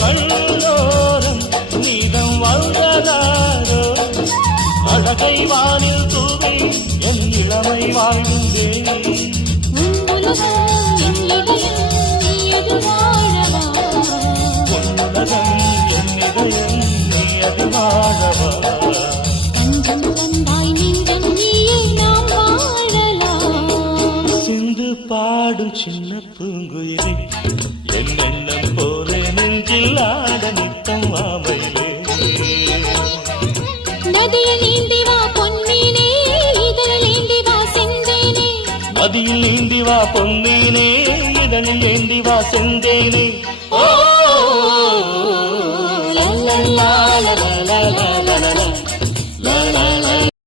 கல்லோரம் நீதம் வாழ்ந்ததாரோ அழகை வானில் தூவி என் இளமை வாழ்ந்தேன் பொன்னுலகம் என் இதயம் நீ அது வாழவா சிந்து பாடும் சின்ன பூங்குயிலே என் எண்ணம் போல நெஞ்சில் ஆட நித்தம் மாமையிலே நதியில் நீந்தி வா பொன்மீனே இதழில் ஏந்தி வா செந்தேனே நதியில் நீந்தி வா பொன்னீனே இதழில் ஏந்தி வா செந்தேனே